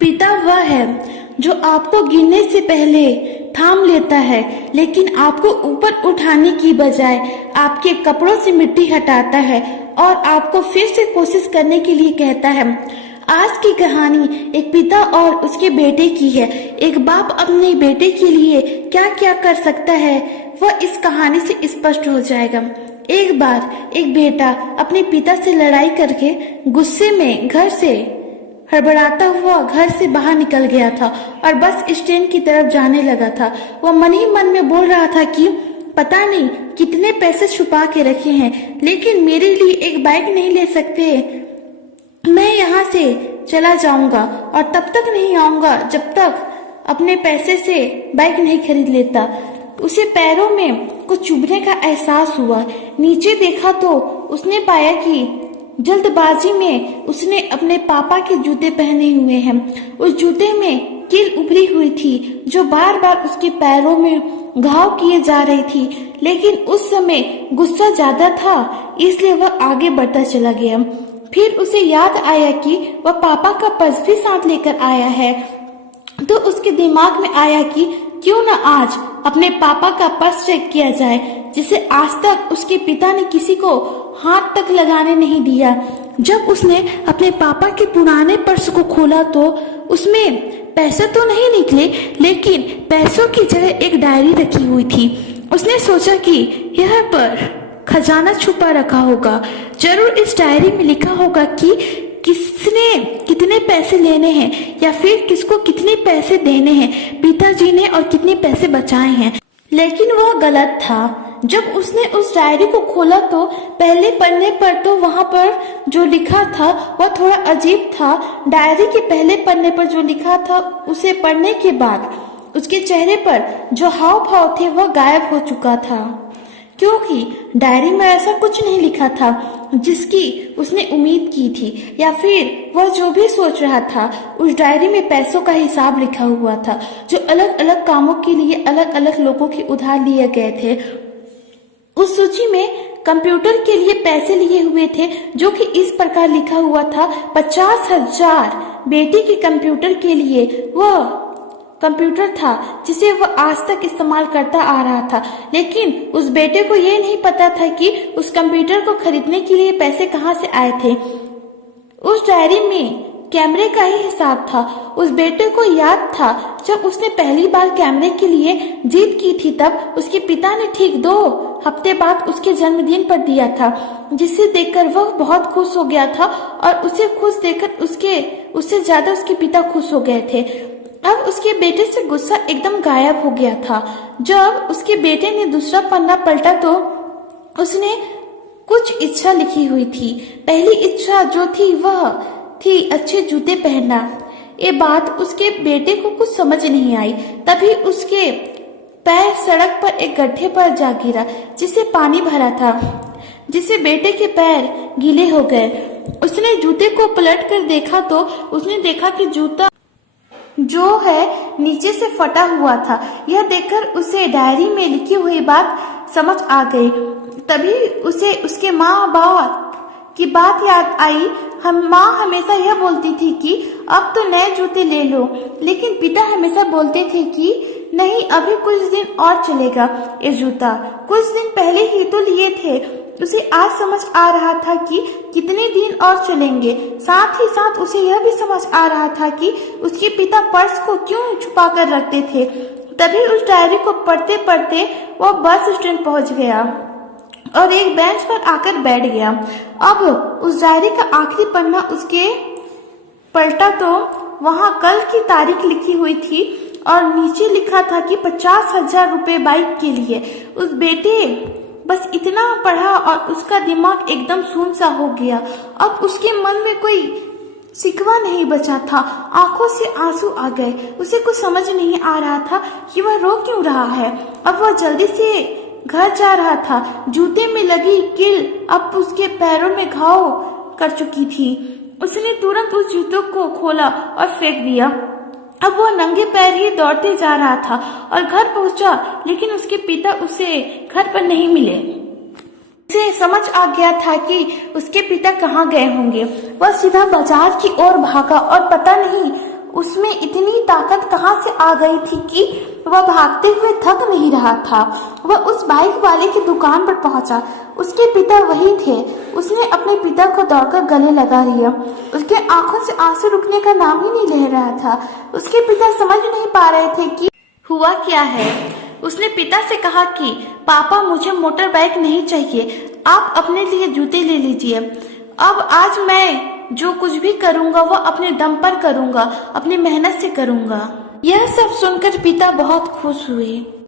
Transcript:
पिता वह है जो आपको गिरने से पहले थाम लेता है, लेकिन आपको ऊपर उठाने की बजाय आपके कपड़ों से मिट्टी हटाता है और आपको फिर से कोशिश करने के लिए कहता है। आज की कहानी एक पिता और उसके बेटे की है। एक बाप अपने बेटे के लिए क्या क्या कर सकता है वह इस कहानी से स्पष्ट हो जाएगा। एक बार एक बेटा अपने पिता से लड़ाई करके गुस्से में घर से हड़बड़ाता हुआ घर से बाहर निकल गया था और बस स्टैंड की तरफ जाने लगा था। वह मन ही मन में बोल रहा था कि पता नहीं कितने पैसे छुपा के रखे हैं, लेकिन मेरे लिए एक बाइक नहीं ले सकते। मैं यहाँ से चला जाऊंगा और तब तक नहीं आऊंगा जब तक अपने पैसे से बाइक नहीं खरीद लेता। उसे पैरों में कुछ चुभने का एहसास हुआ। नीचे देखा तो उसने पाया कि जल्दबाजी में उसने अपने पापा के जूते पहने हुए हैं। उस जूते में कील उभरी हुई थी जो बार बार उसके पैरों में घाव किए जा रही थी, लेकिन उस समय गुस्सा ज्यादा था इसलिए वह आगे बढ़ता चला गया। फिर उसे याद आया कि वह पापा का पर्स भी साथ लेकर आया है, तो उसके दिमाग में आया कि क्यों न आज अपने पापा का पर्स चेक किया जाए, जिसे आज तक उसके पिता ने किसी को हाथ तक लगाने नहीं दिया। जब उसने अपने पापा के पुराने पर्स को खोला तो उसमें पैसे तो नहीं निकले, लेकिन पैसों की जगह एक डायरी रखी हुई थी। उसने सोचा कि यह पर खजाना छुपा रखा होगा। जरूर इस डायरी में लिखा होगा कि किसने कितने पैसे लेने हैं या फिर किसको कितने पैसे देने हैं, पिताजी ने और कितने पैसे बचाए हैं। लेकिन वह गलत था। जब उसने उस डायरी को खोला तो पहले पन्ने पर तो वहां पर जो लिखा था वह थोड़ा अजीब था। डायरी के पहले पन्ने पर जो लिखा था उसे पढ़ने के बाद उसके चेहरे पर जो हाव भाव थे वह गायब हो चुका था, क्योंकि डायरी में ऐसा कुछ नहीं लिखा था जिसकी उसने उम्मीद की थी, या फिर वह जो भी सोच रहा था। उस डायरी में पैसों का हिसाब लिखा हुआ था जो अलग अलग कामों के लिए अलग अलग लोगों के उधार लिए गए थे। उस सूची में कंप्यूटर के लिए पैसे लिए हुए थे जो कि इस प्रकार लिखा हुआ था 50,000 बेटे के कंप्यूटर के लिए। वह कंप्यूटर था जिसे वह आज तक इस्तेमाल करता आ रहा था, लेकिन उस बेटे को यह नहीं पता था कि उस कंप्यूटर को खरीदने के लिए पैसे कहां से आए थे। उस डायरी में कैमरे का ही हिसाब था। उस बेटे को याद था जब उसने पहली बार कैमरे के लिए जीत की थी, तब उसके पिता ने ठीक 2 हफ्ते बाद उसके जन्मदिन पर दिया था, जिसे देखकर वह बहुत खुश हो गया था और उसे खुश देखकर उससे ज्यादा उसके पिता खुश हो गए थे। अब उसके बेटे से गुस्सा एकदम गायब हो गया था। जब उसके बेटे ने दूसरा पन्ना पलटा तो उसने कुछ इच्छा लिखी हुई थी। पहली इच्छा जो थी वह थी अच्छे जूते पहनना। ये बात उसके बेटे को कुछ समझ नहीं आई। तभी उसके पैर सड़क पर एक गड्ढे पर जा गिरा जिसे पानी भरा था, जिससे बेटे के पैर गीले हो गए। उसने जूते को पलट कर देखा तो उसने देखा कि जूता जो है नीचे से फटा हुआ था। यह देखकर उसे डायरी में लिखी हुई बात समझ आ गई। तभी उसे उसके माँ बाप की बात याद आई। माँ हमेशा यह बोलती थी कि अब तो नए जूते ले लो, लेकिन पिता हमेशा बोलते थे कि नहीं, अभी कुछ दिन और चलेगा ये जूता। कुछ दिन पहले ही तो लिए थे। उसे आज समझ आ रहा था कि कितने दिन और चलेंगे। साथ ही साथ उसे यह भी समझ आ रहा था कि उसके पिता पर्स को क्यों छुपा कर रखते थे। तभी उस डायरी को पढ़ते पढ़ते वह बस स्टैंड पहुंच गया और एक बेंच पर आकर बैठ गया। अब उस डायरी का आखिरी पन्ना उसके पलटा तो वहां कल की तारीख लिखी हुई थी और नीचे लिखा था कि 50,000 रुपए बाइक के लिए। उस बेटे बस इतना पढ़ा और उसका दिमाग एकदम सुन सा हो गया। अब उसके मन में कोई शिकवा नहीं बचा था। आंखों से आंसू आ गए। उसे कुछ समझ नहीं आ रहा था कि वह रो क्यों रहा है। अब वह जल्दी से घर जा रहा था। जूते में लगी कील अब उसके पैरों में घाव कर चुकी थी। उसने तुरंत उस जूतों को खोला और फेंक दिया। अब वह नंगे पैर ही दौड़ते जा रहा था और घर पहुंचा, लेकिन उसके पिता उसे घर पर नहीं मिले। उसे समझ आ गया था कि उसके पिता कहाँ गए होंगे। वह सीधा बाजार की ओर भागा और पता नहीं उसमें इतनी ताकत कहाँ से आ गई थी कि वह भागते हुए थक नहीं रहा था। वह उस बाइक वाले की दुकान पर पहुंचा। उसके पिता वही थे। उसने अपने पिता को दौड़कर गले लगा लिया। उसके आंखों से आंसू रुकने का नाम ही नहीं ले रहा था। उसके पिता समझ नहीं पा रहे थे कि हुआ क्या है। उसने पिता से कहा कि पापा, मुझे मोटर बाइक नहीं चाहिए, आप अपने लिए जूते ले लीजिए। अब आज मैं जो कुछ भी करूंगा वह अपने दम पर करूंगा, अपनी मेहनत से करूंगा। यह सब सुनकर पिता बहुत खुश हुए।